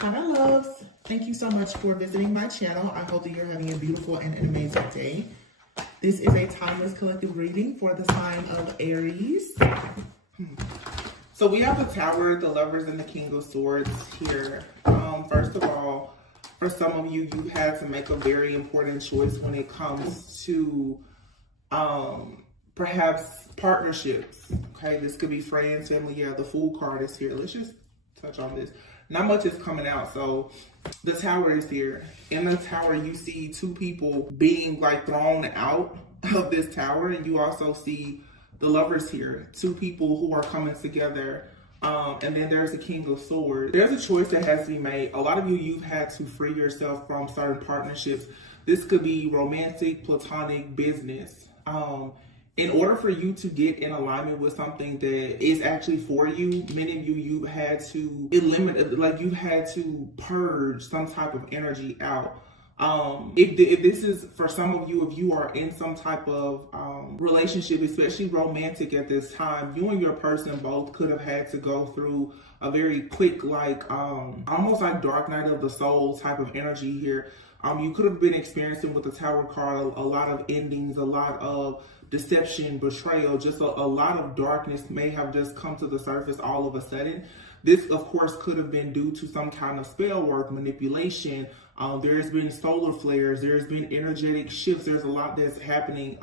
Hi, my loves. Thank you so much for visiting my channel. I hope that you're having a beautiful and an amazing day. This is a timeless collective reading for the sign of Aries. So we have the Tower, the Lovers, and the King of Swords here. First of all, for some of you, you've had to make a very important choice when it comes to perhaps partnerships. Okay, this could be friends, family. Yeah, the Fool card is here. Let's just touch on this. Not much is coming out. So the Tower is here. In the Tower, you see two people being like thrown out of this tower, and you also see the Lovers here, two people who are coming together. And then there's the King of Swords. There's a choice that has to be made. A lot of you, you've had to free yourself from certain partnerships. This could be romantic, platonic, business. In order for you to get in alignment with something that is actually for you, many of you, you've had to eliminate, like you've had to purge some type of energy out. If this is for some of you, if you are in some type of relationship, especially romantic at this time, you and your person both could have had to go through a very quick, like almost like dark night of the soul type of energy here. You could have been experiencing with the Tower card a lot of endings, a lot of deception, betrayal, just a lot of darkness may have just come to the surface all of a sudden. This, of course, could have been due to some kind of spell work, manipulation. There's been solar flares. There's been energetic shifts. There's a lot that's happening.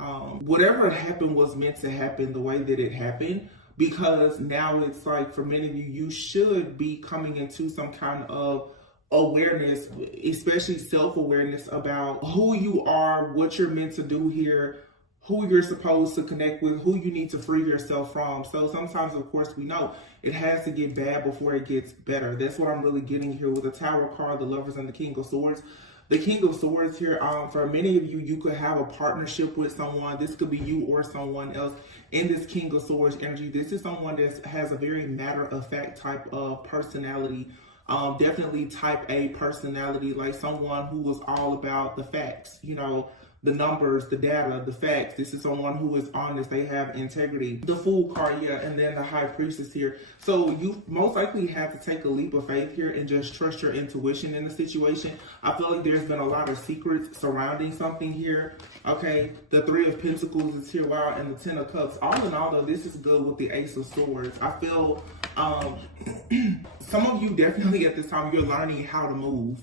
Whatever happened was meant to happen the way that it happened, because now it's like for many of you, you should be coming into some kind of awareness, especially self-awareness about who you are, what you're meant to do here, who you're supposed to connect with, who you need to free yourself from. So sometimes, of course, we know it has to get bad before it gets better. That's what I'm really getting here with the Tower card, the Lovers, and the King of Swords. The King of Swords here, for many of you, you could have a partnership with someone. This could be you or someone else. In this King of Swords energy, this is someone that has a very matter-of-fact type of personality. Definitely type A personality, like someone who was all about the facts, you know, the numbers, the data, the facts. This is someone who is honest. They have integrity. The Fool card, yeah, and then the High Priestess here. So you most likely have to take a leap of faith here and just trust your intuition in the situation. I feel like there's been a lot of secrets surrounding something here. Okay, the Three of Pentacles is here, wow, and the Ten of Cups. All in all, though, this is good with the Ace of Swords. I feel some of you definitely at this time, you're learning how to move.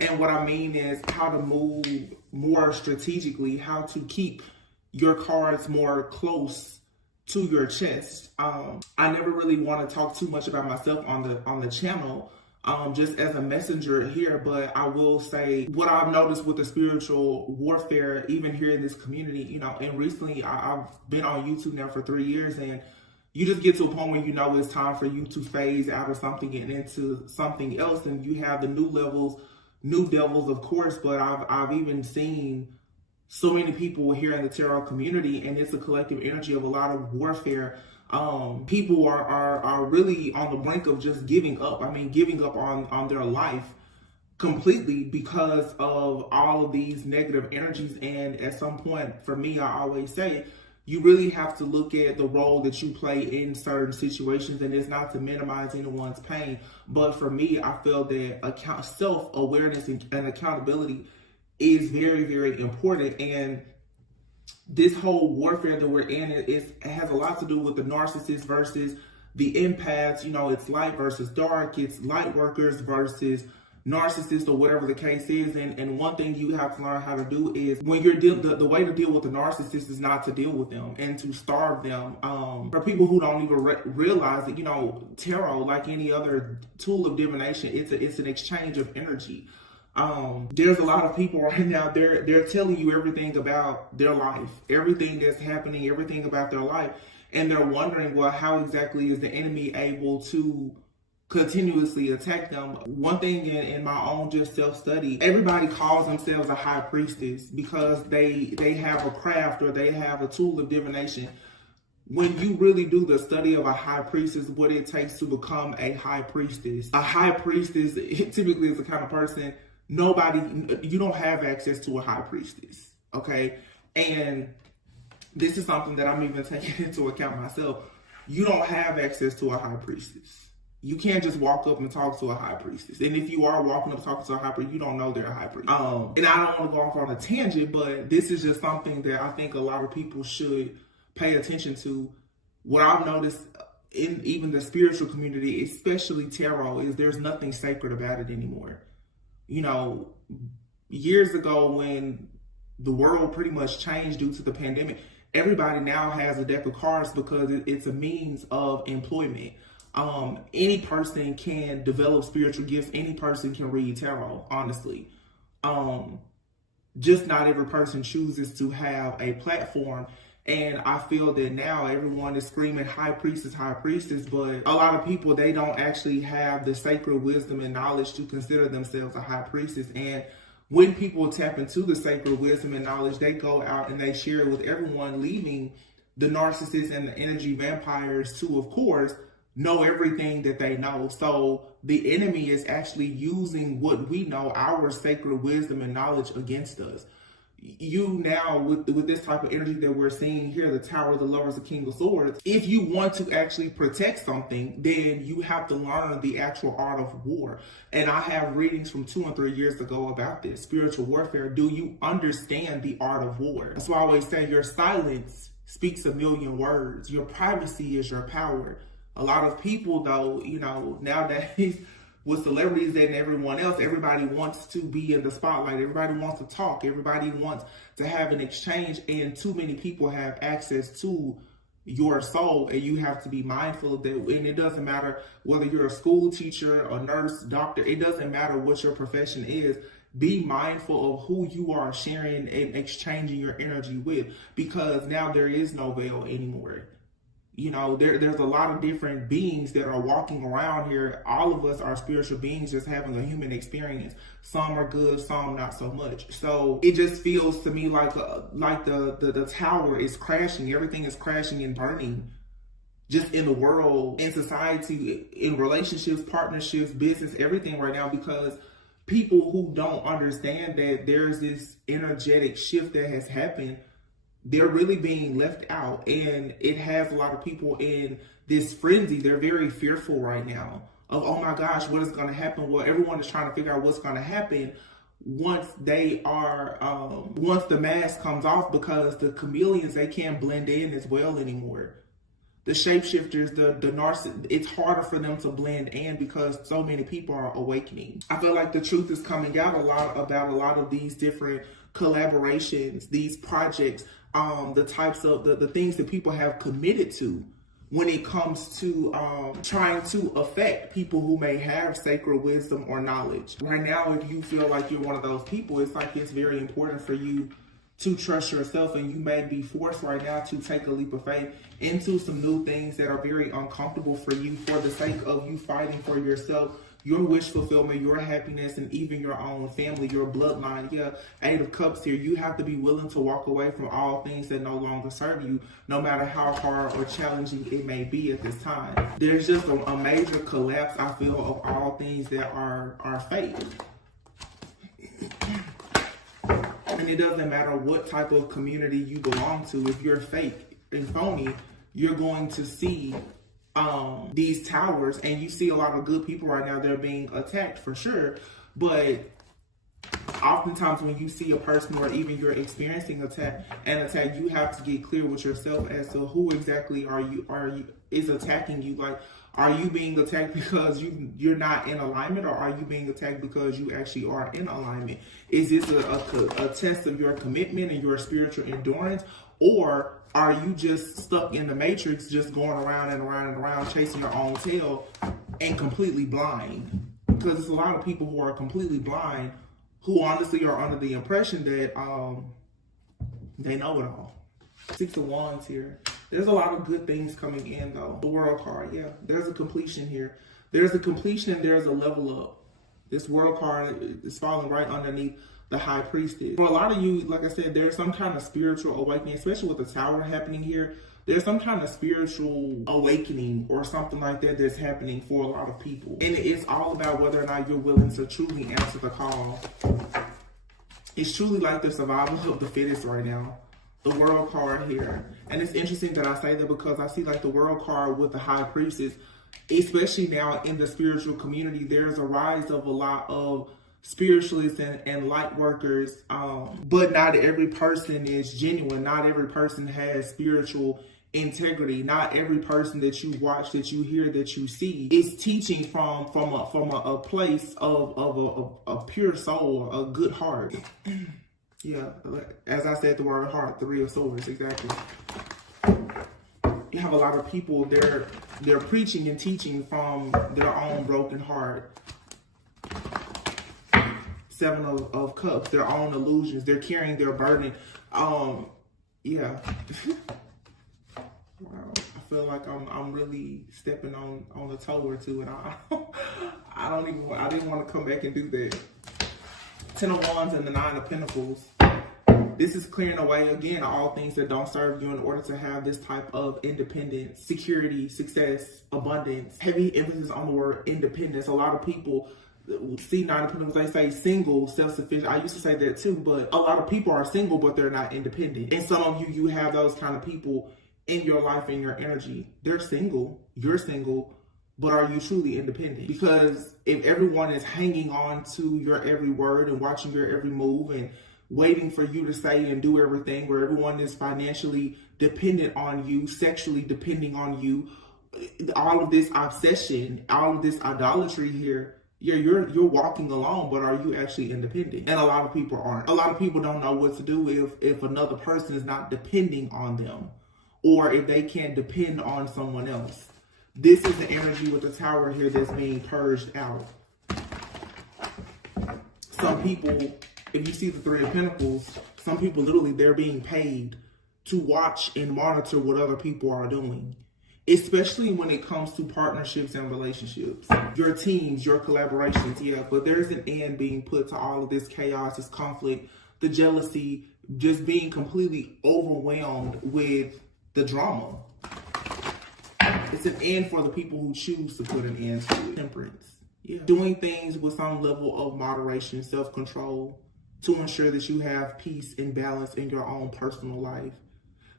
And what I mean is how to move more strategically, how to keep your cards more close to your chest. I never really want to talk too much about myself on the channel, just as a messenger here, but I will say what I've noticed with the spiritual warfare, even here in this community, you know, and recently I've been on YouTube now for 3 years, and you just get to a point where you know it's time for you to phase out of something and into something else, and you have the new levels, new devils, of course, but I've even seen so many people here in the tarot community, and it's a collective energy of a lot of warfare. People are really on the brink of just giving up. I mean, giving up on their life completely because of all of these negative energies. And at some point, for me, I always say, you really have to look at the role that you play in certain situations, and it's not to minimize anyone's pain. But for me, I feel that self-awareness and accountability is very, very important. And this whole warfare that we're in, it has a lot to do with the narcissist versus the empaths. You know, it's light versus dark. It's light workers versus narcissist, or whatever the case is. And one thing you have to learn how to do is when you're the way to deal with the narcissist is not to deal with them and to starve them. For people who don't even realize that, you know, tarot, like any other tool of divination, it's an exchange of energy. There's a lot of people right now, they're telling you everything about their life, everything that's happening, everything about their life, and they're wondering, well, how exactly is the enemy able to continuously attack them? One thing in my own just self-study, everybody calls themselves a high priestess because they have a craft or they have a tool of divination. When you really do the study of a high priestess, what it takes to become a high priestess. A high priestess typically is the kind of person, you don't have access to a high priestess, okay? And this is something that I'm even taking into account myself. You don't have access to a high priestess. You can't just walk up and talk to a high priestess. And if you are walking up talking to a high priest, you don't know they're a high priest. And I don't want to go off on a tangent, but this is just something that I think a lot of people should pay attention to. What I've noticed in even the spiritual community, especially tarot, is there's nothing sacred about it anymore. You know, years ago when the world pretty much changed due to the pandemic, everybody now has a deck of cards because it's a means of employment. Any person can develop spiritual gifts. Any person can read tarot, honestly. Just not every person chooses to have a platform. And I feel that now everyone is screaming high priestess, but a lot of people, they don't actually have the sacred wisdom and knowledge to consider themselves a high priestess. And when people tap into the sacred wisdom and knowledge, they go out and they share it with everyone, leaving the narcissists and the energy vampires to, of course, know everything that they know. So the enemy is actually using what we know, our sacred wisdom and knowledge, against us. You now, with this type of energy that we're seeing here, the Tower, the Lovers, the King of Swords, if you want to actually protect something, then you have to learn the actual art of war. And I have readings from 2 and 3 years ago about this, spiritual warfare. Do you understand the art of war? That's why I always say your silence speaks a million words. Your privacy is your power. A lot of people, though, you know, nowadays, with celebrities and everyone else, everybody wants to be in the spotlight. Everybody wants to talk. Everybody wants to have an exchange. And too many people have access to your soul. And you have to be mindful of that. And it doesn't matter whether you're a school teacher, a nurse, doctor. It doesn't matter what your profession is. Be mindful of who you are sharing and exchanging your energy with. Because now there is no veil anymore. You know, there's a lot of different beings that are walking around here. All of us are spiritual beings just having a human experience. Some are good, some not so much. So it just feels to me like the tower is crashing. Everything is crashing and burning just in the world, in society, in relationships, partnerships, business, everything right now, because people who don't understand that there's this energetic shift that has happened, they're really being left out, and it has a lot of people in this frenzy. They're very fearful right now of, oh my gosh, what is going to happen? Well, everyone is trying to figure out what's going to happen once they are, once the mask comes off, because the chameleons, they can't blend in as well anymore. The shapeshifters, the narcissists, it's harder for them to blend in because so many people are awakening. I feel like the truth is coming out a lot about a lot of these different collaborations, these projects, the types of the things that people have committed to when it comes to trying to affect people who may have sacred wisdom or knowledge. Right now, if you feel like you're one of those people, it's like it's very important for you to trust yourself, and you may be forced right now to take a leap of faith into some new things that are very uncomfortable for you for the sake of you fighting for yourself, your wish fulfillment, your happiness, and even your own family, your bloodline. Yeah, 8 of Cups here. You have to be willing to walk away from all things that no longer serve you, no matter how hard or challenging it may be at this time. There's just a major collapse, I feel, of all things that are fake. And it doesn't matter what type of community you belong to. If you're fake and phony, you're going to see these towers, and you see a lot of good people right now. They're being attacked for sure, but oftentimes when you see a person or even you're experiencing an attack, you have to get clear with yourself as to who exactly is attacking you. Like, are you being attacked because you're not in alignment, or are you being attacked because you actually are in alignment? Is this a test of your commitment and your spiritual endurance, or are you just stuck in the matrix, just going around and around and around, chasing your own tail and completely blind? Because there's a lot of people who are completely blind, who honestly are under the impression that they know it all. 6 of Wands here. There's a lot of good things coming in, though. The World card, yeah. There's a completion here. There's a completion and there's a level up. This World card is falling right underneath the High Priestess. For a lot of you, like I said, there's some kind of spiritual awakening, especially with the Tower happening here. There's some kind of spiritual awakening or something like that that's happening for a lot of people. And it's all about whether or not you're willing to truly answer the call. It's truly like the survival of the fittest right now. The World card here. And it's interesting that I say that because I see like the World card with the High Priestess. especially now in the spiritual community, there's a rise of a lot of spiritualists and light workers, but not every person is genuine. Not every person has spiritual integrity. Not every person that you watch, that you hear, that you see is teaching from a place of a pure soul, a good heart. Yeah, as I said, the word heart, 3 of Swords, exactly. You have a lot of people, they're preaching and teaching from their own broken heart. 7 of Cups, their own illusions. They're carrying their burden. Yeah. Wow. I feel like I'm really stepping on a toe or two, and I didn't want to come back and do that. 10 of Wands and the 9 of Pentacles. This is clearing away, again, all things that don't serve you in order to have this type of independence, security, success, abundance. Heavy emphasis on the word independence. A lot of people see 9 of Pentacles, they say single, self-sufficient. I used to say that too, but a lot of people are single, but they're not independent. And some of you have those kind of people in your life, in your energy. They're single, you're single, but are you truly independent? Because if everyone is hanging on to your every word and watching your every move and waiting for you to say and do everything, where everyone is financially dependent on you, sexually depending on you, all of this obsession, all of this idolatry here, you're walking alone, but are you actually independent? And a lot of people aren't. A lot of people don't know what to do if another person is not depending on them, or if they can't depend on someone else. This is the energy with the Tower here that's being purged out. Some people, if you see the 3 of Pentacles, some people literally, they're being paid to watch and monitor what other people are doing, especially when it comes to partnerships and relationships. Your teams, your collaborations, yeah, but there's an end being put to all of this chaos, this conflict, the jealousy, just being completely overwhelmed with the drama. It's an end for the people who choose to put an end to it. Temperance. Yeah. Doing things with some level of moderation, self-control, to ensure that you have peace and balance in your own personal life.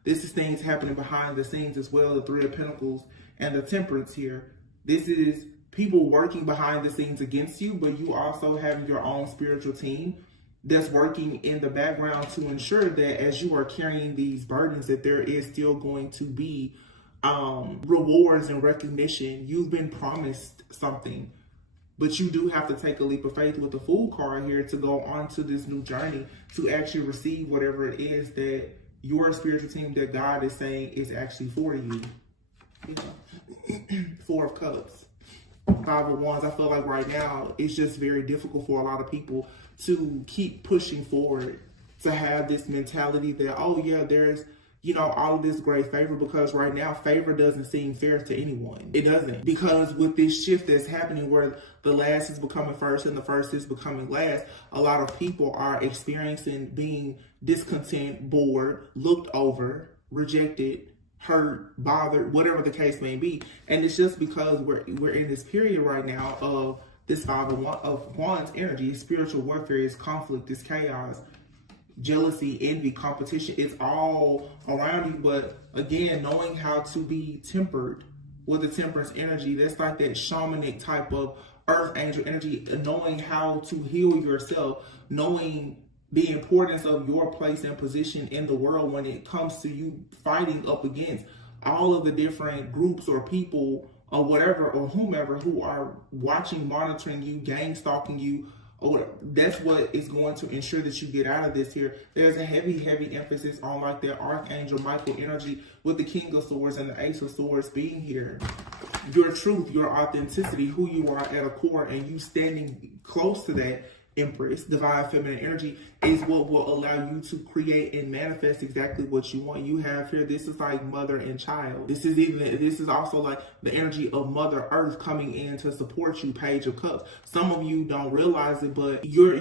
This is things happening behind the scenes as well, the 3 of Pentacles and the Temperance here. This is people working behind the scenes against you, but you also have your own spiritual team that's working in the background to ensure that as you are carrying these burdens, that there is still going to be rewards and recognition. You've been promised something, but you do have to take a leap of faith with the Fool card here to go on to this new journey, to actually receive whatever it is that your spiritual team, that God is saying is actually for you. 4 of Cups, 5 of Wands. I feel like right now it's just very difficult for a lot of people to keep pushing forward, to have this mentality that, oh yeah, there's, all of this great favor, because right now favor doesn't seem fair to anyone. It doesn't, because with this shift that's happening where the last is becoming first and the first is becoming last, a lot of people are experiencing being discontent, bored, looked over, rejected, hurt, bothered, whatever the case may be. And it's just because we're in this period right now of this 5 of Wands energy. Spiritual warfare, is conflict, is chaos, jealousy, envy, competition. It's all around you. But again, knowing how to be tempered with the Temperance energy, that's like that shamanic type of earth angel energy, knowing how to heal yourself, knowing the importance of your place and position in the world when it comes to you fighting up against all of the different groups or people or whatever or whomever who are watching, monitoring you, gang stalking you, or whatever. That's what is going to ensure that you get out of this here. There's a heavy emphasis on like that Archangel Michael energy with the King of Swords and the Ace of Swords being here. Your truth, your authenticity, who you are at a core, and you standing close to that Empress, divine feminine energy, is what will allow you to create and manifest exactly what you want. You have here, this is like mother and child. This is also like the energy of Mother Earth coming in to support you, Page of Cups. Some of you don't realize it, but you're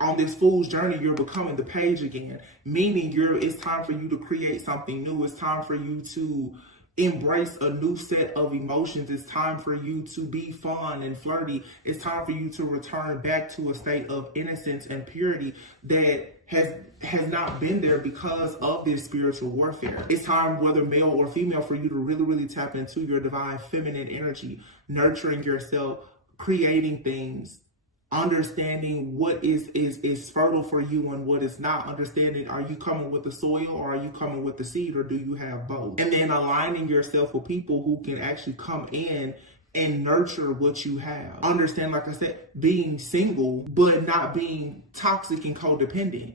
on this fool's journey. You're becoming the Page again, meaning it's time for you to create something new. It's time for you to embrace a new set of emotions. It's time for you to be fun and flirty. It's time for you to return back to a state of innocence and purity that has not been there because of this spiritual warfare. It's time, whether male or female, for you to really, really tap into your divine feminine energy, nurturing yourself, creating things, understanding what is fertile for you and what is not. Understanding, are you coming with the soil, or are you coming with the seed, or do you have both? And then aligning yourself with people who can actually come in and nurture what you have. Understand, like I said, being single, but not being toxic and codependent.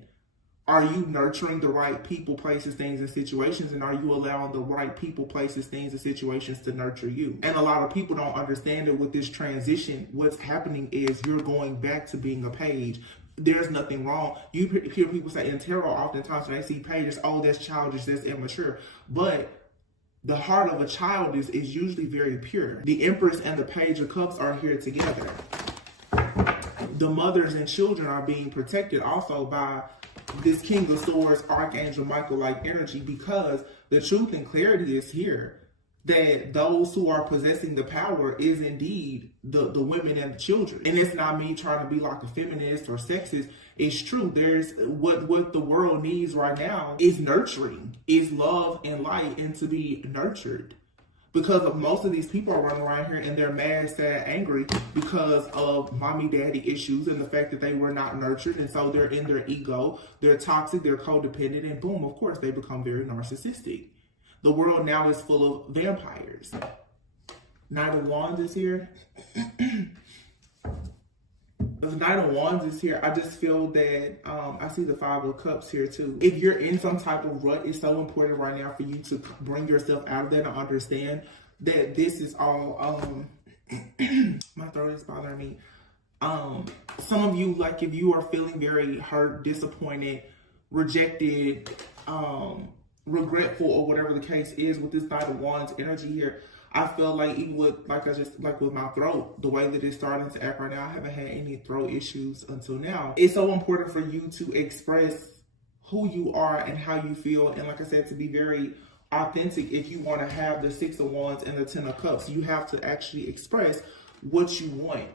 Are you nurturing the right people, places, things, and situations? And are you allowing the right people, places, things, and situations to nurture you? And a lot of people don't understand that with this transition, what's happening is you're going back to being a page. There's nothing wrong. You hear people say in tarot oftentimes when they see pages, oh, that's childish, that's immature. But the heart of a child is usually very pure. The Empress and the Page of Cups are here together. The mothers and children are being protected also by this King of Swords, Archangel Michael-like energy, because the truth and clarity is here that those who are possessing the power is indeed the women and the children. And it's not me trying to be like a feminist or sexist. It's true. There's what the world needs right now is nurturing, is love and light, and to be nurtured. Because of most of these people are running around here and they're mad, sad, angry because of mommy, daddy issues and the fact that they were not nurtured. And so they're in their ego, they're toxic, they're codependent, and boom, of course, they become very narcissistic. The world now is full of vampires. Knight of Wands is here. The Knight of Wands is here. I just feel that I see the Five of Cups here too. If you're in some type of rut, it's so important right now for you to bring yourself out of that and understand that this is all my throat is bothering me. Some of you, like if you are feeling very hurt, disappointed, rejected, regretful, or whatever the case is with this Knight of Wands energy here, I feel like even with, like with my throat, the way that it's starting to act right now, I haven't had any throat issues until now. It's so important for you to express who you are and how you feel. And like I said, to be very authentic. If you want to have the Six of Wands and the Ten of Cups, you have to actually express what you want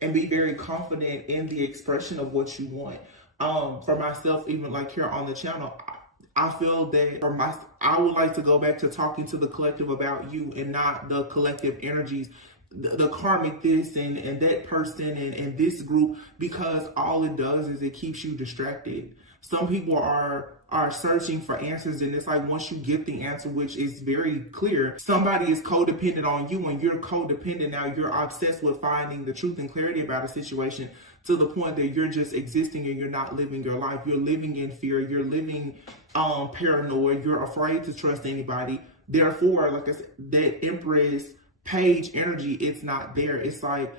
and be very confident in the expression of what you want. For myself, even like here on the channel, I feel that I would like to go back to talking to the collective about you and not the collective energies, the karmic this and that person and this group, because all it does is it keeps you distracted. Some people are searching for answers, and it's like once you get the answer, which is very clear, somebody is codependent on you and you're codependent. Now you're obsessed with finding the truth and clarity about a situation to the point that you're just existing and you're not living your life. You're living in fear. You're living paranoid. You're afraid to trust anybody. Therefore, like I said, that Empress Page energy, it's not there. It's like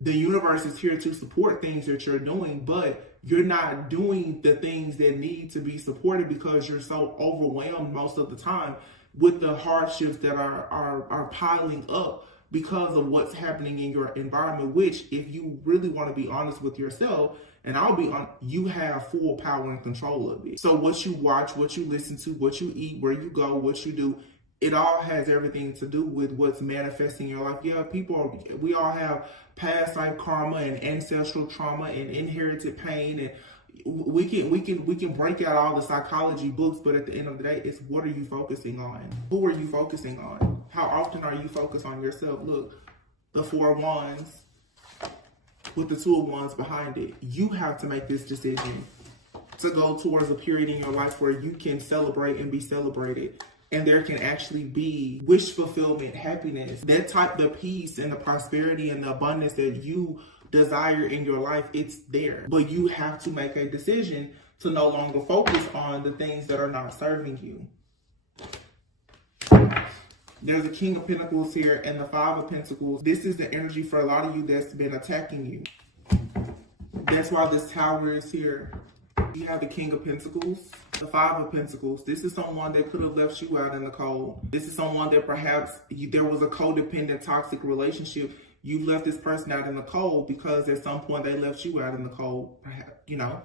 the universe is here to support things that you're doing, but you're not doing the things that need to be supported because you're so overwhelmed most of the time with the hardships that are piling up because of what's happening in your environment, which, if you really want to be honest with yourself, and I'll be on, you have full power and control of it. So what you watch, what you listen to, what you eat, where you go, what you do, it all has everything to do with what's manifesting in your life. Yeah, we all have past life karma and ancestral trauma and inherited pain, and we can break out all the psychology books, but at the end of the day, it's what are you focusing on? Who are you focusing on? How often are you focused on yourself? Look, the Four of Wands with the Two of Wands behind it. You have to make this decision to go towards a period in your life where you can celebrate and be celebrated. And there can actually be wish fulfillment, happiness, that type of peace and the prosperity and the abundance that you desire in your life. It's there. But you have to make a decision to no longer focus on the things that are not serving you. There's a King of Pentacles here and the Five of Pentacles. This is the energy for a lot of you that's been attacking you. That's why this Tower is here. You have the King of Pentacles, the Five of Pentacles. This is someone that could have left you out in the cold. This is someone that perhaps there was a codependent, toxic relationship. You've left this person out in the cold because at some point they left you out in the cold, perhaps, you know.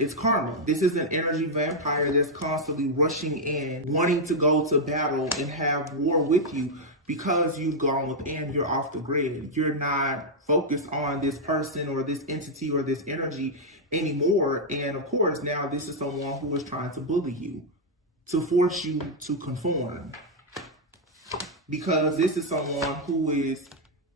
It's karma. This is an energy vampire that's constantly rushing in, wanting to go to battle and have war with you because you've gone within, you're off the grid. You're not focused on this person or this entity or this energy anymore. And of course, now this is someone who is trying to bully you, to force you to conform. Because this is someone who is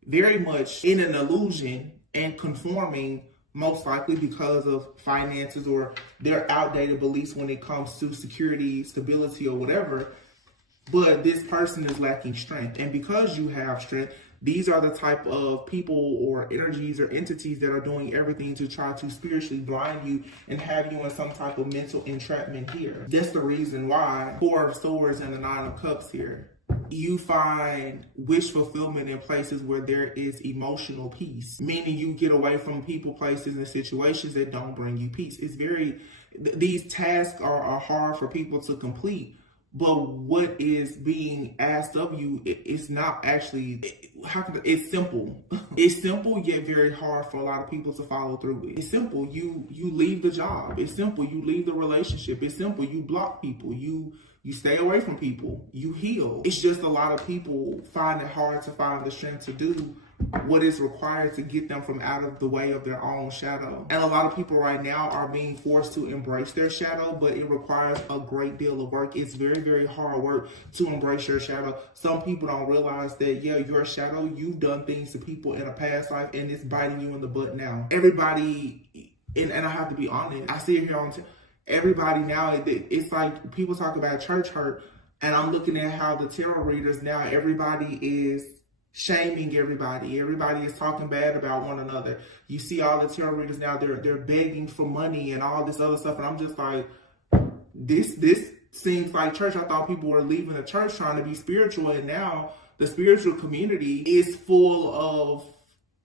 very much in an illusion and conforming, most likely because of finances or their outdated beliefs when it comes to security, stability, or whatever. But this person is lacking strength. And because you have strength, these are the type of people or energies or entities that are doing everything to try to spiritually blind you and have you in some type of mental entrapment here. That's the reason why 4 of Swords and the 9 of Cups here. You find wish fulfillment in places where there is emotional peace, meaning you get away from people, places, and situations that don't bring you peace. It's these tasks are hard for people to complete, but what is being asked of you, it's not actually, it's simple. It's simple, yet very hard for a lot of people to follow through with. It's simple, you leave the job. It's simple, you leave the relationship. It's simple, you block people. You stay away from people. You heal. It's just a lot of people find it hard to find the strength to do what is required to get them from out of the way of their own shadow. And a lot of people right now are being forced to embrace their shadow, but it requires a great deal of work. It's very, very hard work to embrace your shadow. Some people don't realize that, yeah, your shadow, you've done things to people in a past life and it's biting you in the butt now. Everybody, and I have to be honest, I see it here on everybody now, it's like people talk about church hurt, and I'm looking at how the tarot readers now, everybody is shaming everybody. Everybody is talking bad about one another. You see all the tarot readers now, they're begging for money and all this other stuff, and I'm just like, this seems like church. I thought people were leaving the church trying to be spiritual, and now the spiritual community is full of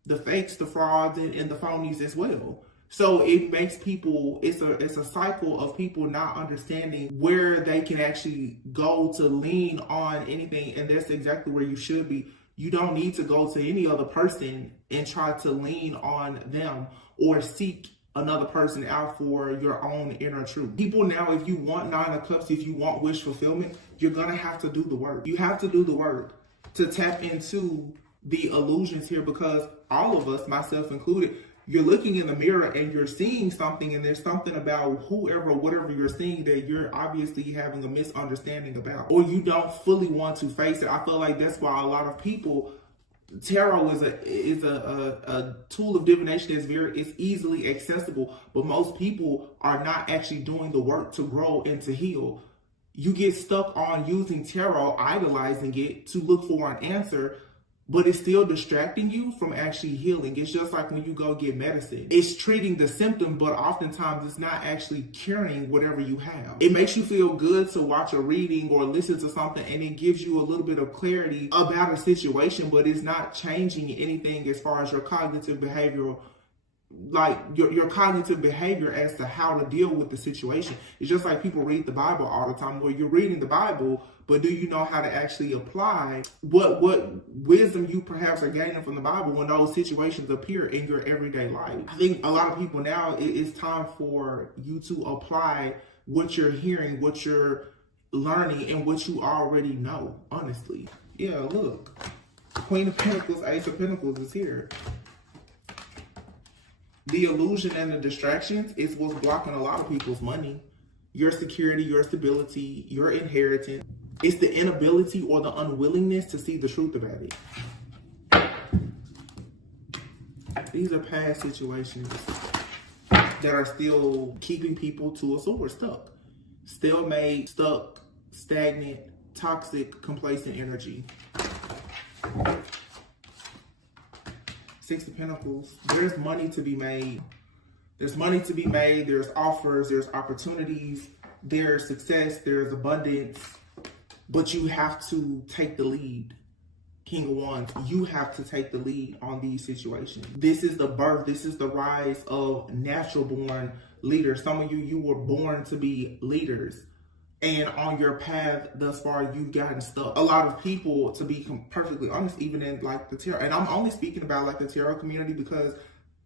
the fakes, the frauds, and the phonies as well. So it makes people, it's a cycle of people not understanding where they can actually go to lean on anything. And that's exactly where you should be. You don't need to go to any other person and try to lean on them or seek another person out for your own inner truth. People now, if you want 9 of Cups, if you want wish fulfillment, you're going to have to do the work. You have to do the work to tap into the illusions here, because all of us, myself included, you're looking in the mirror and you're seeing something, and there's something about whoever, whatever you're seeing that you're obviously having a misunderstanding about, or you don't fully want to face it. I feel like that's why a lot of people, tarot is a tool of divination that's it's easily accessible, but most people are not actually doing the work to grow and to heal. You get stuck on using tarot, idolizing it to look for an answer, but it's still distracting you from actually healing. It's just like when you go get medicine. It's treating the symptom, but oftentimes it's not actually curing whatever you have. It makes you feel good to watch a reading or listen to something, and it gives you a little bit of clarity about a situation, but it's not changing anything as far as your cognitive behavioral, like your cognitive behavior as to how to deal with the situation. It's just like people read the Bible all the time, where you're reading the Bible, but do you know how to actually apply what wisdom you perhaps are gaining from the Bible when those situations appear in your everyday life? I think a lot of people now, it's time for you to apply what you're hearing, what you're learning, and what you already know, honestly. Yeah, look. Queen of Pentacles, Ace of Pentacles is here. The illusion and the distractions is what's blocking a lot of people's money, your security, your stability, your inheritance. It's the inability or the unwillingness to see the truth about it. These are past situations that are still keeping people to a sword, stuck. Still made, stuck, stagnant, toxic, complacent energy. 6 of Pentacles. There's money to be made. There's money to be made. There's offers. There's opportunities. There's success. There's abundance. But you have to take the lead. King of Wands, you have to take the lead on these situations. This is the birth. This is the rise of natural born leaders. Some of you were born to be leaders. And on your path thus far, you've gotten stuck. A lot of people, to be perfectly honest, even in like the tarot, and I'm only speaking about like the tarot community, because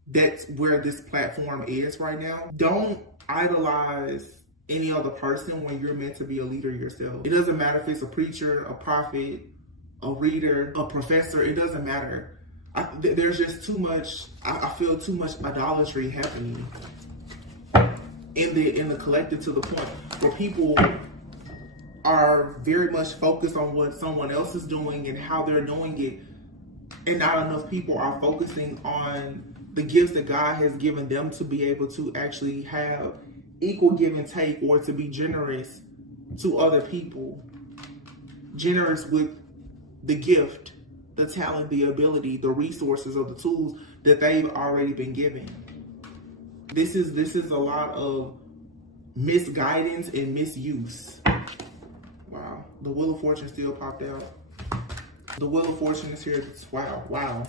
that's where this platform is right now. Don't idolize any other person when you're meant to be a leader yourself. It doesn't matter if it's a preacher, a prophet, a reader, a professor, it doesn't matter. There's just too much, I feel too much idolatry happening in the collective, to the point where people are very much focused on what someone else is doing and how they're doing it, and not enough people are focusing on the gifts that God has given them to be able to actually have equal give and take, or to be generous to other people, generous with the gift, the talent, the ability, the resources, or the tools that they've already been given. This is a lot of misguidance and misuse. Wow, the Wheel of Fortune still popped out. The Wheel of Fortune is here. Wow.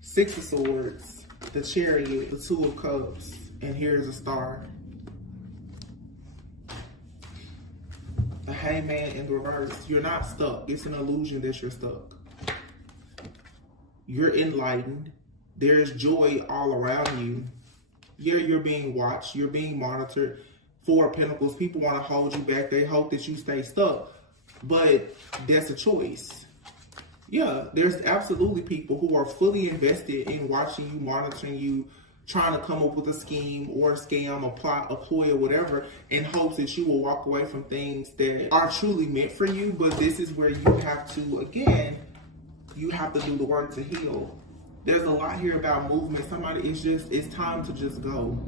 Six of Swords, the Chariot, the Two of Cups, and here's a star. The Hangman in the reverse. You're not stuck. It's an illusion that you're stuck. You're enlightened. There's joy all around you. Yeah, you're being watched. You're being monitored. Four of Pentacles. People want to hold you back. They hope that you stay stuck. But that's a choice. Yeah, there's absolutely people who are fully invested in watching you, monitoring you, trying to come up with a scheme or a scam, a plot, a ploy, or whatever, in hopes that you will walk away from things that are truly meant for you. But this is where you have to, again, you have to do the work to heal. There's a lot here about movement. It's time to just go.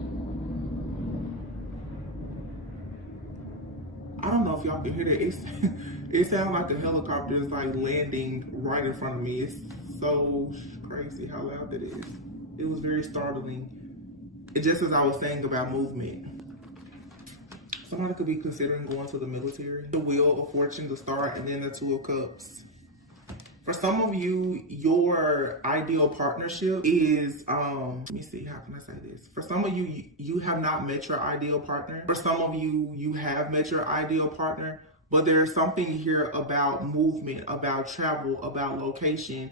I don't know if y'all can hear that. It sounds like the helicopter is like landing right in front of me. It's so crazy how loud that is. It was very startling. Just as I was saying about movement. Somebody could be considering going to the military. The Wheel of Fortune, the Star, and then the Two of Cups. For some of you, your ideal partnership is, let me see, how can I say this? For some of you, you have not met your ideal partner. For some of you, you have met your ideal partner, but there's something here about movement, about travel, about location,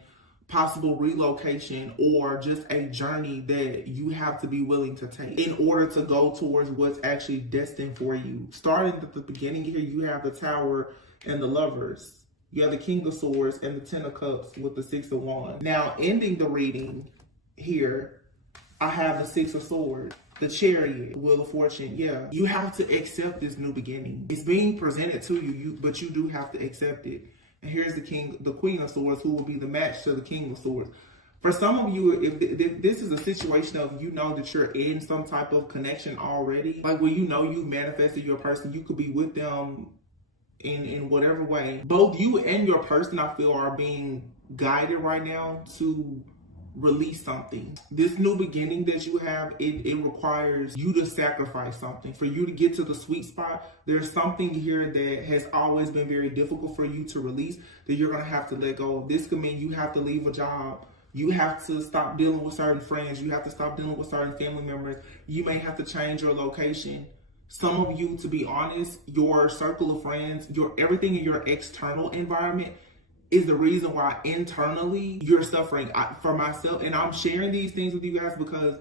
possible relocation, or just a journey that you have to be willing to take in order to go towards what's actually destined for you. Starting at the beginning here, you have the Tower and the Lovers. You have the King of Swords and the Ten of Cups with the Six of Wands. Now, ending the reading here, I have the Six of Swords, the Chariot, the Wheel of Fortune. Yeah, you have to accept this new beginning. It's being presented to you, but you do have to accept it. And here's the Queen of Swords, who will be the match to the King of Swords. For some of you, if this is a situation of, you know that you're in some type of connection already, like where you know you've manifested your person, you could be with them in whatever way. Both you and your person, I feel, are being guided right now to release something. This new beginning that you have, it requires you to sacrifice something. For you to get to the sweet spot, there's something here that has always been very difficult for you to release that you're going to have to let go of. This could mean you have to leave a job. You have to stop dealing with certain friends. You have to stop dealing with certain family members. You may have to change your location. Some of you, to be honest, your circle of friends, everything in your external environment is the reason why internally you're suffering. For myself, and I'm sharing these things with you guys because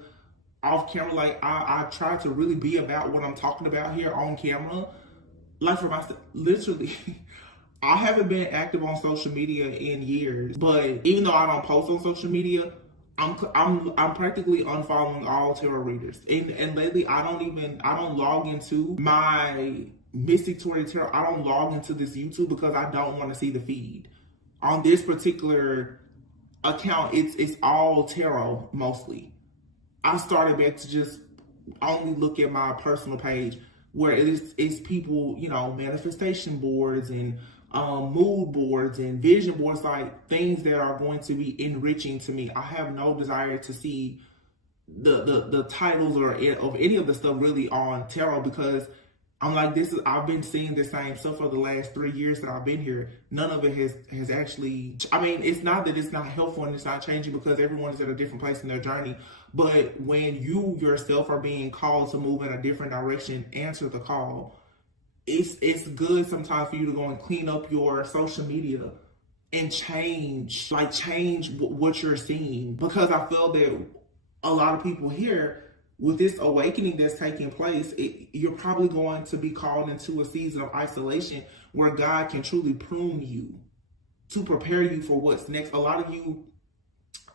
off camera, like I try to really be about what I'm talking about here on camera. Like for myself, literally, I haven't been active on social media in years, but even though I don't post on social media, I'm practically unfollowing all tarot readers, and lately I don't log into my Mystic Tarot. I don't log into this YouTube because I don't want to see the feed. On this particular account, it's all tarot mostly. I started back to just only look at my personal page where it's people, you know, manifestation boards and mood boards and vision boards, like things that are going to be enriching to me. I have no desire to see the titles or of any of the stuff really on tarot, because I'm like, I've been seeing the same stuff for the last 3 years that I've been here. None of it has actually, I mean, it's not that it's not helpful and it's not changing, because everyone is at a different place in their journey. But when you yourself are being called to move in a different direction, answer the call. It's good sometimes for you to go and clean up your social media and change what you're seeing, because I feel that a lot of people here, with this awakening that's taking place, you're probably going to be called into a season of isolation where God can truly prune you to prepare you for what's next. A lot of you,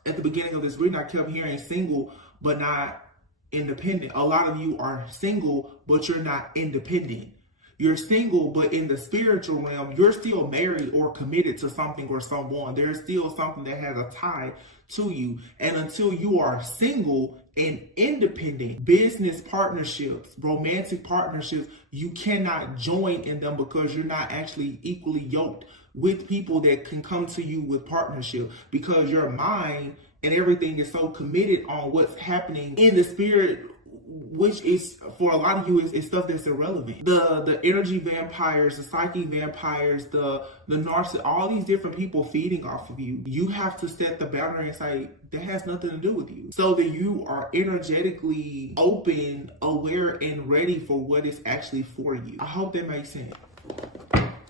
at the beginning of this reading, I kept hearing single, but not independent. A lot of you are single, but you're not independent. You're single, but in the spiritual realm, you're still married or committed to something or someone. There's still something that has a tie to you. And until you are single and independent, business partnerships, romantic partnerships, you cannot join in them because you're not actually equally yoked with people that can come to you with partnership, because your mind and everything is so committed on what's happening in the spirit, which is, for a lot of you, is stuff that's irrelevant. The energy vampires, the psychic vampires, the narcissist, all these different people feeding off of you. You have to set the boundary and say, that has nothing to do with you. So that you are energetically open, aware, and ready for what is actually for you. I hope that makes sense.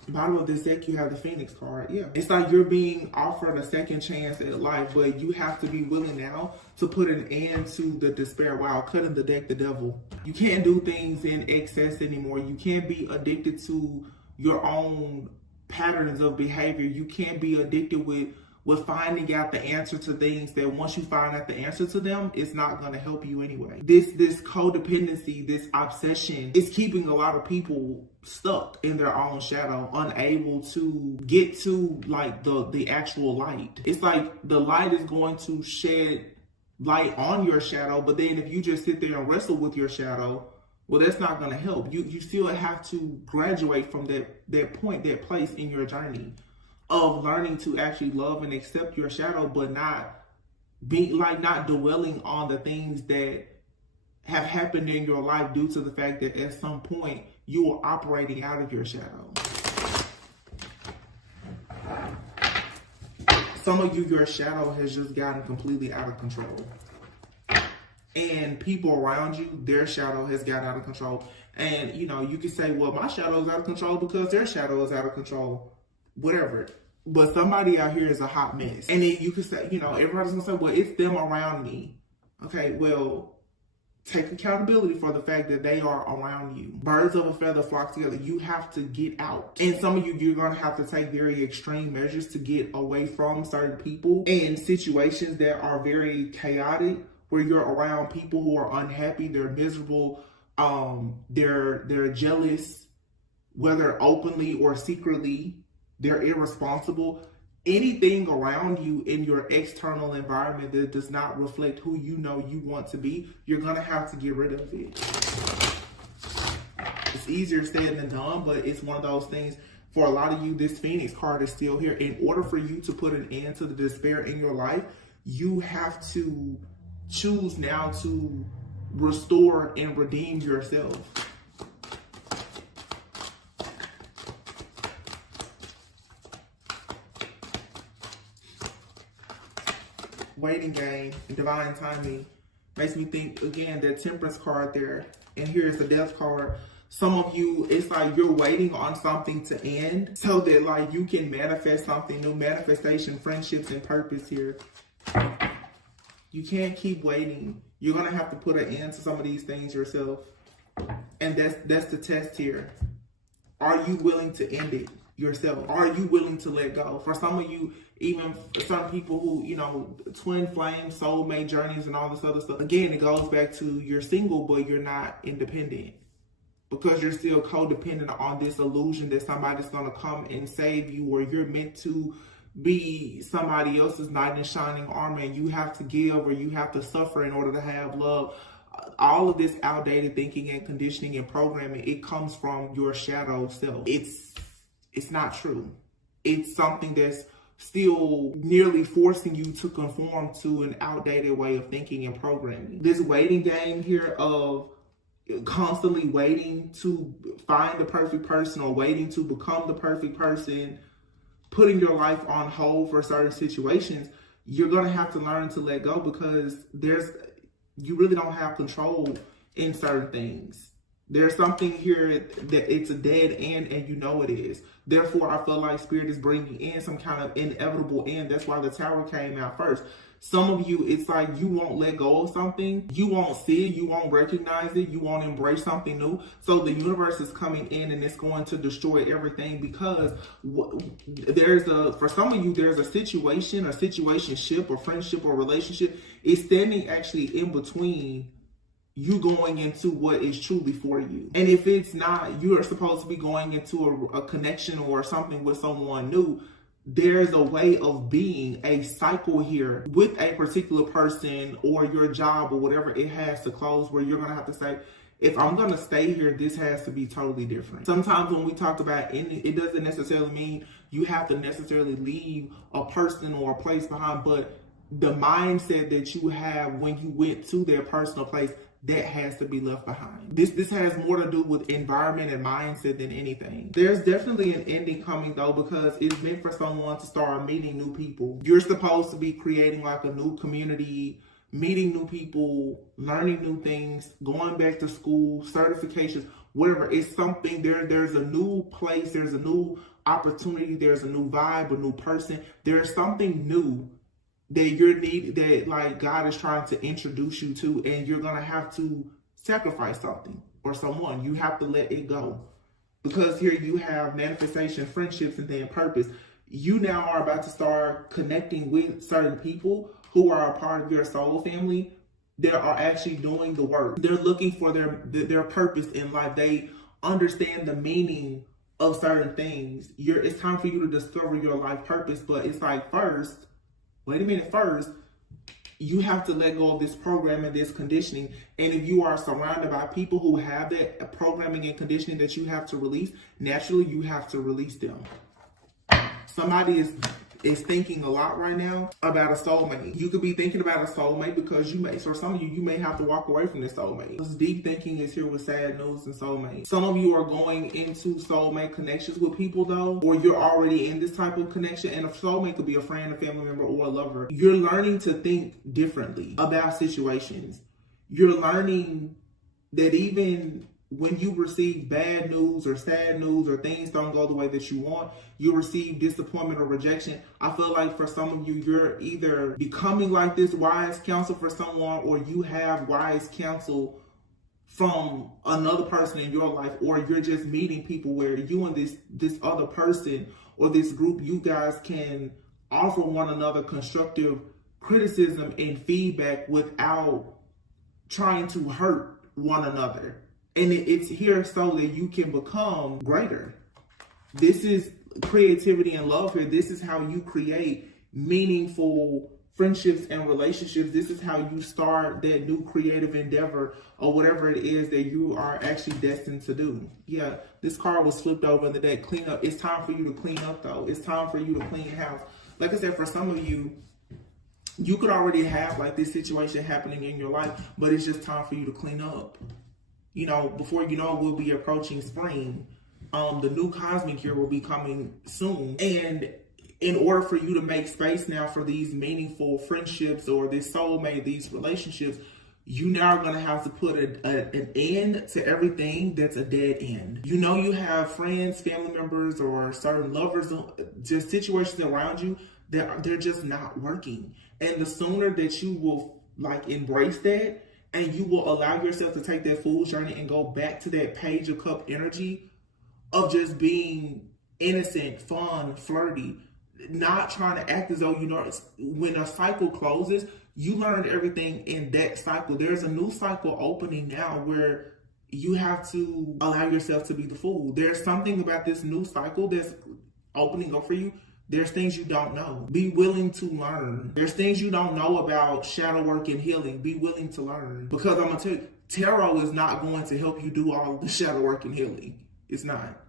Bottom of this deck, you have the Phoenix card. Yeah, it's like you're being offered a second chance at life, but you have to be willing now to put an end to the despair. Wow, cutting the deck, the devil. You can't do things in excess anymore. You can't be addicted to your own patterns of behavior. You can't be addicted with finding out the answer to things that once you find out the answer to them, it's not going to help you anyway. This codependency, this obsession is keeping a lot of people stuck in their own shadow, unable to get to like the actual light. It's like the light is going to shed light on your shadow, but then if you just sit there and wrestle with your shadow, well, that's not going to help. You still have to graduate from that point, that place in your journey of learning to actually love and accept your shadow, but not dwelling on the things that have happened in your life due to the fact that at some point you were operating out of your shadow. Some of you, your shadow has just gotten completely out of control. And people around you, their shadow has gotten out of control. And, you know, you can say, well, my shadow is out of control because their shadow is out of control. Whatever. But somebody out here is a hot mess. And then you could say, you know, everybody's going to say, well, it's them around me. Okay, well, take accountability for the fact that they are around you. Birds of a feather flock together. You have to get out. And some of you, you're going to have to take very extreme measures to get away from certain people and situations that are very chaotic, where you're around people who are unhappy, they're miserable, they're jealous, whether openly or secretly, they're irresponsible. Anything around you in your external environment that does not reflect who you know you want to be, you're going to have to get rid of it. It's easier said than done, but it's one of those things. For a lot of you, this Phoenix card is still here. In order for you to put an end to the despair in your life, you have to choose now to restore and redeem yourself. Waiting game and divine timing makes me think, again, that Temperance card there, and here's the Death card. Some of you, it's like you're waiting on something to end so that like you can manifest something new. Manifestation, friendships, and purpose here. You can't keep waiting. You're gonna have to put an end to some of these things yourself, and that's the test here. Are you willing to end it yourself? Are you willing to let go? For some of you, even some people who, you know, twin flame, soulmate journeys and all this other stuff. Again, it goes back to you're single, but you're not independent because you're still codependent on this illusion that somebody's going to come and save you, or you're meant to be somebody else's knight in shining armor and you have to give or you have to suffer in order to have love. All of this outdated thinking and conditioning and programming, it comes from your shadow self. It's not true. It's something that's still nearly forcing you to conform to an outdated way of thinking and programming. This waiting game here of constantly waiting to find the perfect person or waiting to become the perfect person, putting your life on hold for certain situations, you're going to have to learn to let go because you really don't have control in certain things. There's something here that it's a dead end and you know it is. Therefore, I feel like Spirit is bringing in some kind of inevitable end. That's why the Tower came out first. Some of you, it's like you won't let go of something. You won't see it. You won't recognize it. You won't embrace something new. So the universe is coming in and it's going to destroy everything because for some of you, there's a situation, or situationship, or friendship, or relationship. It's standing actually in between you going into what is truly for you. And if it's not, you are supposed to be going into a connection or something with someone new. There's a way of being, a cycle here with a particular person or your job or whatever. It has to close where you're going to have to say, if I'm going to stay here, this has to be totally different. Sometimes when we talk about it doesn't necessarily mean you have to necessarily leave a person or a place behind, but the mindset that you have when you went to their personal place, that has to be left behind. This has more to do with environment and mindset than anything. There's definitely an ending coming though, because it's meant for someone to start meeting new people. You're supposed to be creating like a new community, meeting new people, learning new things, going back to school, certifications, whatever. It's something there's a new place, there's a new opportunity, there's a new vibe, a new person. There's something new that like God is trying to introduce you to, and you're gonna have to sacrifice something or someone. You have to let it go, because here you have manifestation, friendships, and then purpose. You now are about to start connecting with certain people who are a part of your soul family that are actually doing the work. They're looking for their purpose in life. They understand the meaning of certain things. It's time for you to discover your life purpose, but it's like first, you have to let go of this programming, this conditioning. And if you are surrounded by people who have that programming and conditioning that you have to release, naturally you have to release them. Somebody is thinking a lot right now about a soulmate. You could be thinking about a soulmate because for some of you may have to walk away from this soulmate. This deep thinking is here with sad news and soulmate. Some of you are going into soulmate connections with people though, or you're already in this type of connection, and a soulmate could be a friend, a family member, or a lover. You're learning to think differently about situations. You're learning that even when you receive bad news or sad news or things don't go the way that you want, you receive disappointment or rejection. I feel like for some of you, you're either becoming like this wise counsel for someone, or you have wise counsel from another person in your life, or you're just meeting people where you and this other person or this group, you guys can offer one another constructive criticism and feedback without trying to hurt one another. And it's here so that you can become greater. This is creativity and love here. This is how you create meaningful friendships and relationships. This is how you start that new creative endeavor or whatever it is that you are actually destined to do. Yeah, this card was flipped over in the deck. Clean up. It's time for you to clean up though. It's time for you to clean house. Like I said, for some of you, you could already have like this situation happening in your life, but it's just time for you to clean up. You know, before you know, we'll be approaching spring. The new cosmic year will be coming soon. And in order for you to make space now for these meaningful friendships or this soulmate, these relationships, you now are going to have to put an end to everything that's a dead end. You know, you have friends, family members, or certain lovers, just situations around you that they're just not working. And the sooner that you will like embrace that, and you will allow yourself to take that fool's journey and go back to that Page of Cup energy of just being innocent, fun, flirty, not trying to act as though you know. When a cycle closes, you learned everything in that cycle. There's a new cycle opening now where you have to allow yourself to be the fool. There's something about this new cycle that's opening up for you. There's things you don't know. Be willing to learn. There's things you don't know about shadow work and healing. Be willing to learn. Because I'm going to tell you, tarot is not going to help you do all the shadow work and healing. It's not.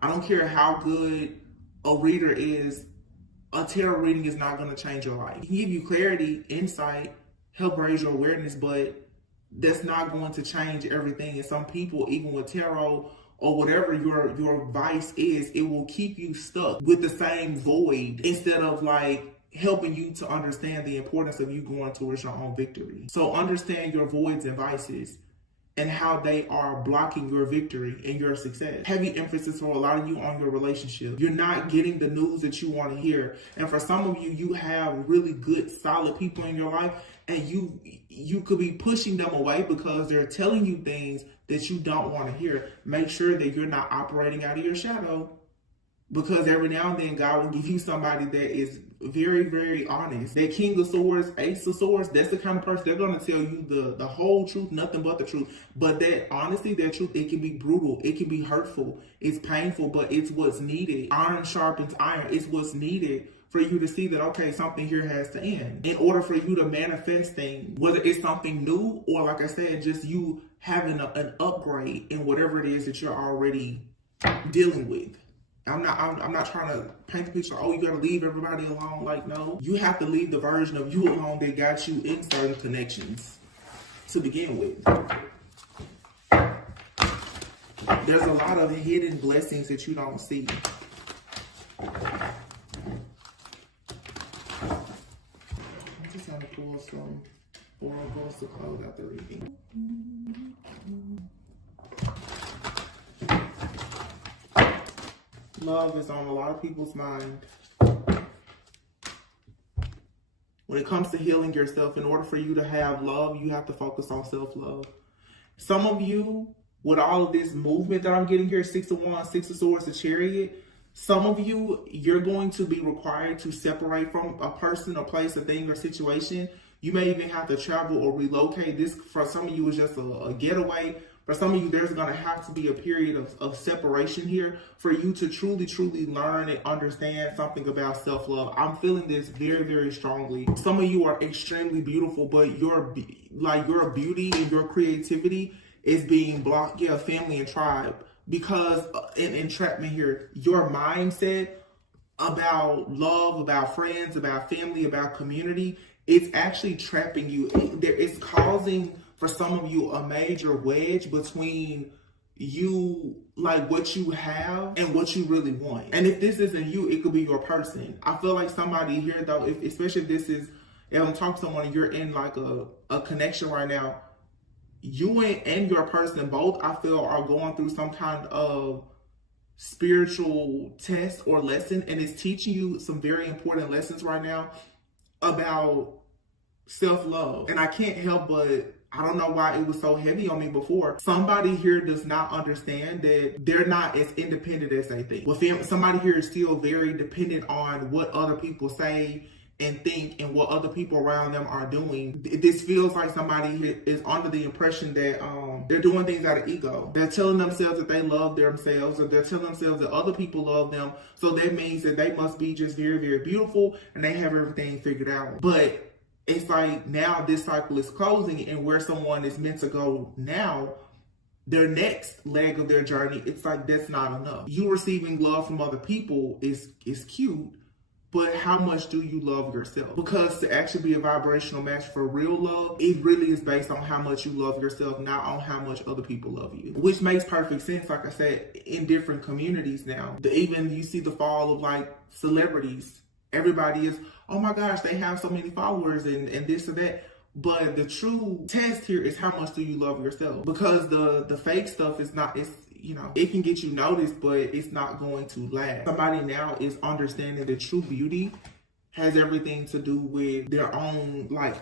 I don't care how good a reader is. A tarot reading is not going to change your life. It can give you clarity, insight, help raise your awareness, but that's not going to change everything. And some people, even with tarot, or whatever your vice is, it will keep you stuck with the same void instead of like helping you to understand the importance of you going towards your own victory. So understand your voids and vices and how they are blocking your victory and your success. Heavy emphasis for a lot of you on your relationship. You're not getting the news that you want to hear. And for some of you, you have really good, solid people in your life, and you could be pushing them away because they're telling you things that you don't want to hear. Make sure that you're not operating out of your shadow, because every now and then God will give you somebody that is very, very honest. That King of Swords, Ace of Swords, that's the kind of person they're going to tell you the whole truth, nothing but the truth. But that honesty, that truth, it can be brutal. It can be hurtful. It's painful, but it's what's needed. Iron sharpens iron. It's what's needed for you to see that, okay, something here has to end. In order for you to manifest things, whether it's something new or, like I said, just you having an upgrade in whatever it is that you're already dealing with. I'm not trying to paint the picture, oh, you gotta leave everybody alone. Like, no. You have to leave the version of you alone that got you in certain connections to begin with. There's a lot of hidden blessings that you don't see. I'm just gonna pull some oracles to close out the reading. Love is on a lot of people's mind. When it comes to healing yourself, in order for you to have love, you have to focus on self-love. Some of you, with all of this movement that I'm getting here, 6 of Wands, 6 of Swords, the Chariot, some of you, you're going to be required to separate from a person, a place, a thing, or situation. You may even have to travel or relocate. This, for some of you, is just a getaway. For some of you, there's going to have to be a period of separation here for you to truly, truly learn and understand something about self-love. I'm feeling this very, very strongly. Some of you are extremely beautiful, but your beauty and your creativity is being blocked. Yeah, family and tribe. Because in entrapment here, your mindset about love, about friends, about family, about community, it's actually trapping you. It's causing, for some of you, a major wedge between you, like what you have and what you really want. And if this isn't you, it could be your person. I feel like somebody here, though, especially if this is, if I'm talking to someone and you're in like a connection right now, you and your person both, I feel, are going through some kind of spiritual test or lesson, and it's teaching you some very important lessons right now about self-love. And I can't help but, I don't know why it was so heavy on me before. Somebody here does not understand that they're not as independent as they think. Well, somebody here is still very dependent on what other people say and think and what other people around them are doing. This feels like somebody here is under the impression that they're doing things out of ego. They're telling themselves that they love themselves, or they're telling themselves that other people love them. So that means that they must be just very, very beautiful and they have everything figured out. But it's like now this cycle is closing, and where someone is meant to go now, their next leg of their journey, it's like that's not enough. You receiving love from other people is cute, but how much do you love yourself? Because to actually be a vibrational match for real love, it really is based on how much you love yourself, not on how much other people love you. Which makes perfect sense, like I said, in different communities now. Even you see the fall of like celebrities. Everybody is, oh my gosh, they have so many followers and this or that. But the true test here is how much do you love yourself? Because the fake stuff is not, it's, you know, it can get you noticed, but it's not going to last. Somebody now is understanding that true beauty has everything to do with their own, like,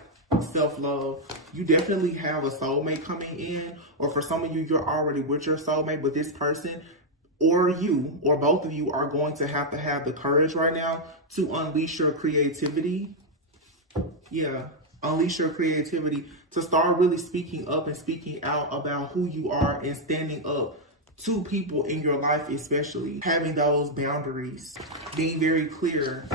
self-love. You definitely have a soulmate coming in, or for some of you, you're already with your soulmate, but this person, or you, or both of you, are going to have the courage right now to unleash your creativity. Yeah, unleash your creativity, to start really speaking up and speaking out about who you are and standing up to people in your life, especially having those boundaries, being very clear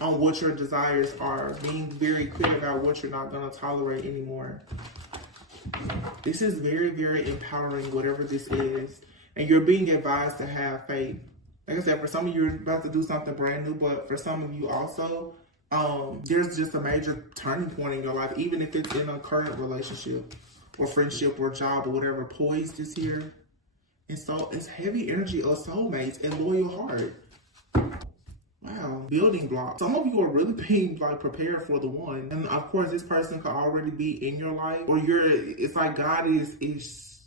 on what your desires are, being very clear about what you're not going to tolerate anymore. This is very, very empowering, whatever this is. And you're being advised to have faith. Like I said, for some of you, you're about to do something brand new, but for some of you also, there's just a major turning point in your life, even if it's in a current relationship or friendship or job or whatever. Poised is here. And so it's heavy energy of soulmates and loyal heart. Wow. Building blocks. Some of you are really being like prepared for the one. And of course, this person could already be in your life, or it's like God is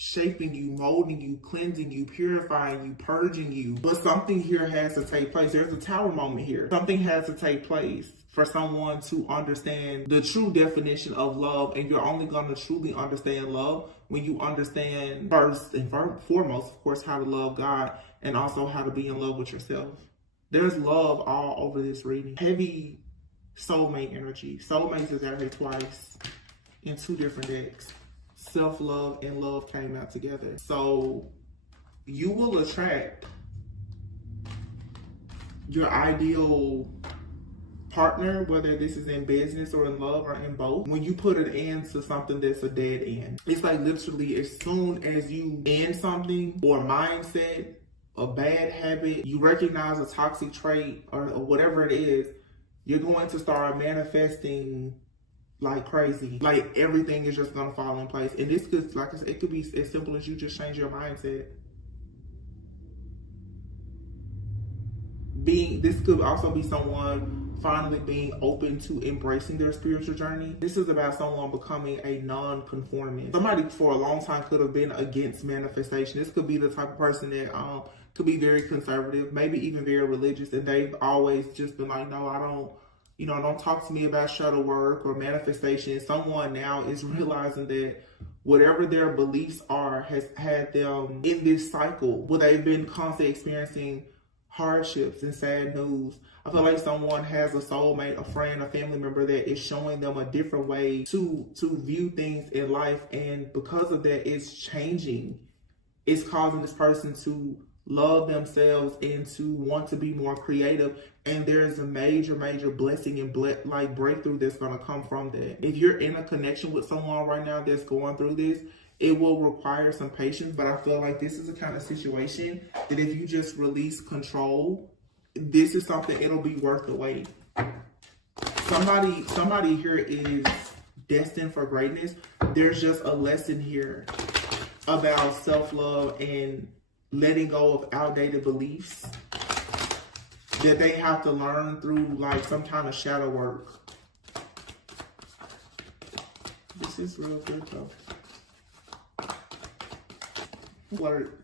shaping you, molding you, cleansing you, purifying you, purging you. But something here has to take place. There's a tower moment here. Something has to take place for someone to understand the true definition of love. And you're only going to truly understand love when you understand first and foremost, of course, how to love God and also how to be in love with yourself. There's love all over this reading. Heavy soulmate energy. Soulmates is out here twice in 2 different decks. Self-love and love came out together. So you will attract your ideal partner, whether this is in business or in love or in both, when you put an end to something that's a dead end. It's like literally as soon as you end something or mindset, a bad habit, you recognize a toxic trait or whatever it is, you're going to start manifesting like crazy. Like everything is just gonna fall in place. And this could, like I said, it could be as simple as you just change your mindset. This could also be someone finally being open to embracing their spiritual journey. This is about someone becoming a non-conformist. Somebody for a long time could have been against manifestation. This could be the type of person that could be very conservative, maybe even very religious, and they've always just been like, no, I don't, don't talk to me about shadow work or manifestation. Someone now is realizing that whatever their beliefs are has had them in this cycle where they've been constantly experiencing hardships and sad news. I feel like someone has a soulmate, a friend, a family member that is showing them a different way to view things in life. And because of that, it's changing. It's causing this person to love themselves and to want to be more creative. And there's a major blessing and breakthrough that's going to come from that. If you're in a connection with someone right now that's going through this, it will require some patience, but I feel like this is a kind of situation that if you just release control, this is something, it'll be worth the wait. Somebody here is destined for greatness. There's just a lesson here about self-love and letting go of outdated beliefs that they have to learn through like some kind of shadow work. This is real good though. Flirt.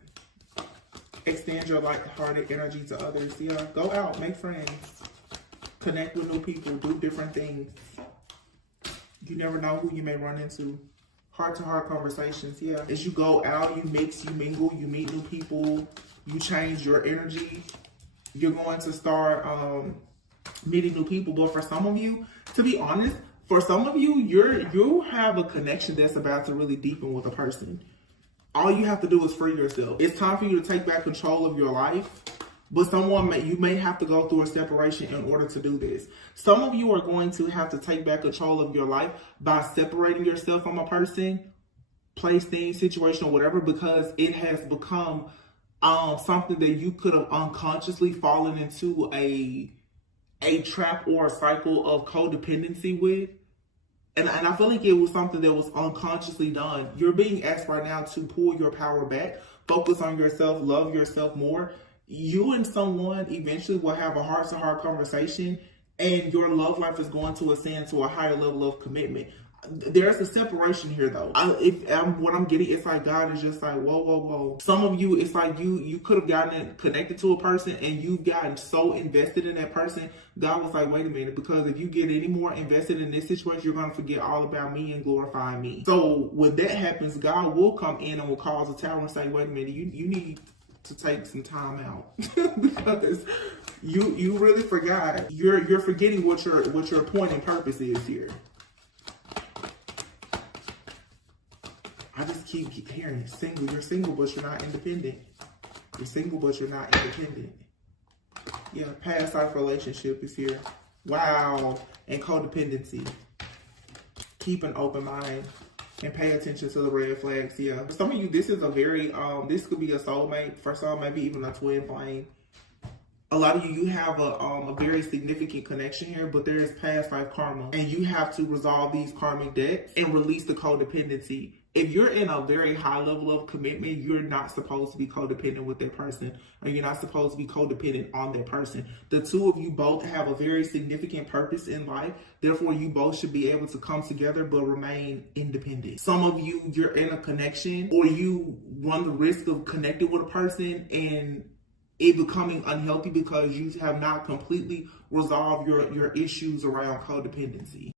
Extend your light-hearted energy to others. Yeah, go out, make friends, connect with new people, do different things. You never know who you may run into. Heart-to-heart conversations. Yeah, as you go out, you mix, you mingle, you meet new people, you change your energy. You're going to start meeting new people. But for some of you, to be honest, for some of you, you have a connection that's about to really deepen with a person. All you have to do is free yourself. It's time for you to take back control of your life. But you may have to go through a separation in order to do this. Some of you are going to have to take back control of your life by separating yourself from a person, place, thing, situation, or whatever, because it has become something that you could have unconsciously fallen into a trap or a cycle of codependency with. And I feel like it was something that was unconsciously done. You're being asked right now to pull your power back, focus on yourself, love yourself more. You and someone eventually will have a heart-to-heart conversation, and your love life is going to ascend to a higher level of commitment. There's a separation here, though. What I'm getting, it's like God is just like, whoa. Some of you, it's like you could have gotten connected to a person, and you've gotten so invested in that person. God was like, wait a minute, because if you get any more invested in this situation, you're going to forget all about me and glorify me. So when that happens, God will come in and will cause a tower and say, wait a minute, you need to take some time out because you really forgot. You're forgetting what your point and purpose is here. I just keep hearing single. You're single, but you're not independent. You're single, but you're not independent. Yeah, past life relationship is here. Wow. And codependency. Keep an open mind and pay attention to the red flags. Yeah. For some of you, this is a very, this could be a soulmate. For some, maybe even a twin flame. A lot of you have a very significant connection here, but there is past life karma. And you have to resolve these karmic debts and release the codependency if you're in a very high level of commitment, you're not supposed to be codependent with that person, or you're not supposed to be codependent on that person. The two of you both have a very significant purpose in life. Therefore, you both should be able to come together but remain independent. Some of you, you're in a connection, or you run the risk of connecting with a person and it becoming unhealthy because you have not completely resolved your issues around codependency.